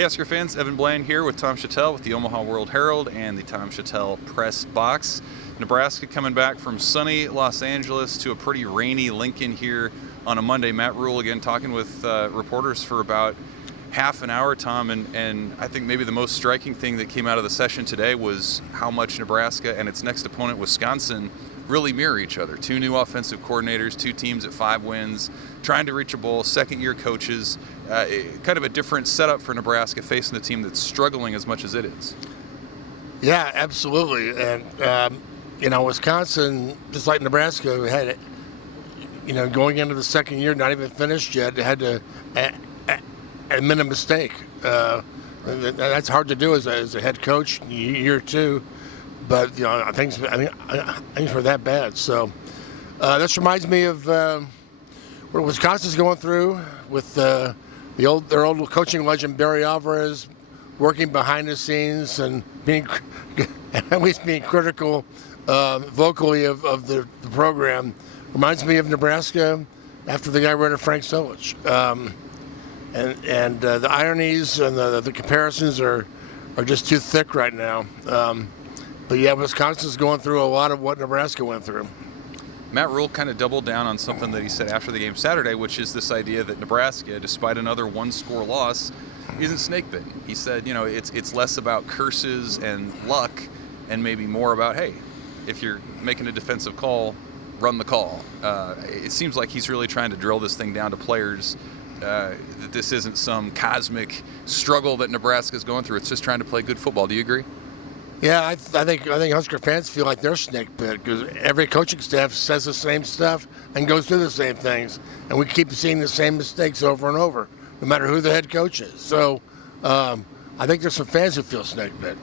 Hey Husker fans, Evan Bland here with Tom Shatel with the Omaha World-Herald and the Tom Shatel Press Box. Nebraska coming back from sunny Los Angeles to a pretty rainy Lincoln here on a Monday. Matt Rhule again talking with reporters for about half an hour, Tom, and I think maybe the most striking thing that came out of the session today was how much Nebraska and its next opponent, Wisconsin, really mirror each other. Two new offensive coordinators, two teams at 5 wins, trying to reach a bowl, second-year coaches, kind of a different setup for Nebraska facing a team that's struggling as much as it is. Yeah, absolutely. And, Wisconsin, just like Nebraska, had, going into the second year, not even finished yet, they had to admit a mistake. That's hard to do as a head coach, year two. But things were that bad. So this reminds me of what Wisconsin's going through with their old coaching legend Barry Alvarez working behind the scenes and being at least being critical vocally of the program. Reminds me of Nebraska after the guy rid of Frank Solich. And the ironies and the comparisons are just too thick right now. But yeah, Wisconsin's going through a lot of what Nebraska went through. Matt Rhule kind of doubled down on something that he said after the game Saturday, which is this idea that Nebraska, despite another one-score loss, isn't snake-bitten. He said, it's less about curses and luck and maybe more about, hey, if you're making a defensive call, run the call. It seems like he's really trying to drill this thing down to players, that this isn't some cosmic struggle that Nebraska's going through. It's just trying to play good football. Do you agree? Yeah, I think Husker fans feel like they're snake bit because every coaching staff says the same stuff and goes through the same things, and we keep seeing the same mistakes over and over, no matter who the head coach is. So I think there's some fans who feel snake bit.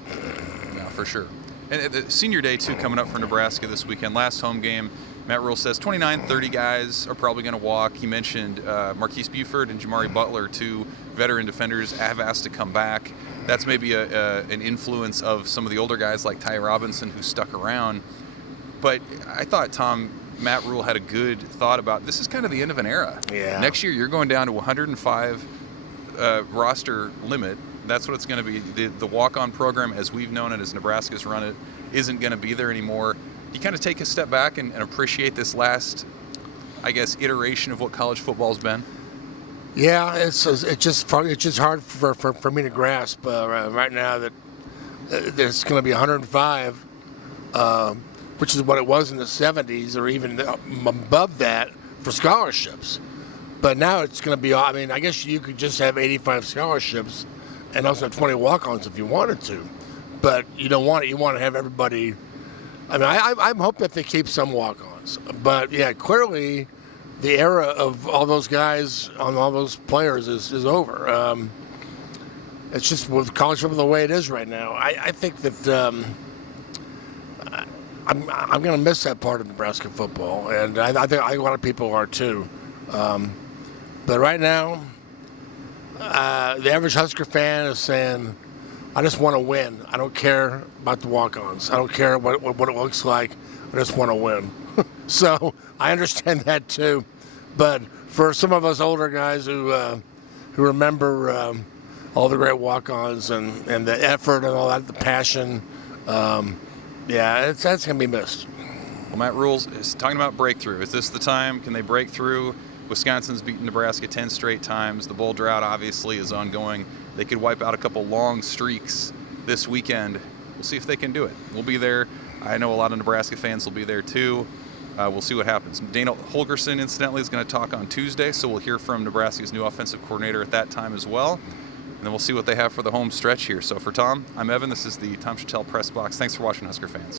Yeah, for sure. And the senior day too coming up for Nebraska this weekend. Last home game, Matt Rhule says 29, 30 guys are probably going to walk. He mentioned Marquise Buford and Jamari Butler, two veteran defenders, have asked to come back. That's maybe an influence of some of the older guys like Ty Robinson who stuck around. But I thought, Tom, Matt Rhule had a good thought about this is kind of the end of an era. Yeah. Next year you're going down to 105 roster limit. That's what it's going to be. The walk-on program, as we've known it, as Nebraska's run it, isn't going to be there anymore. You kind of take a step back and appreciate this last, I guess, iteration of what college football's been. Yeah, it's just hard for me to grasp right now that there's going to be 105, which is what it was in the 70s, or even above that for scholarships. But now it's going to be. I mean, I guess you could just have 85 scholarships and also have 20 walk-ons if you wanted to, but you don't want it. You want to have everybody. I mean, I'm hoping that they keep some walk-ons, but yeah, clearly the era of all those guys on all those players is over. It's just with college football the way it is right now. I think that I'm going to miss that part of Nebraska football, and I think a lot of people are too. But right now, the average Husker fan is saying, I just want to win. I don't care about the walk-ons. I don't care what it looks like. I just want to win. So I understand that too. But for some of us older guys who remember all the great walk-ons and the effort and all that, the passion, that's going to be missed. Well, Matt Rhule is talking about breakthrough. Is this the time? Can they break through? Wisconsin's beaten Nebraska 10 straight times. The bowl drought obviously is ongoing. They could wipe out a couple long streaks this weekend. We'll see if they can do it. We'll be there. I know a lot of Nebraska fans will be there too. We'll see what happens. Dana Holgorsen, incidentally, is going to talk on Tuesday, so we'll hear from Nebraska's new offensive coordinator at that time as well. And then we'll see what they have for the home stretch here. So for Tom, I'm Evan. This is the Tom Shatel Press Box. Thanks for watching, Husker fans.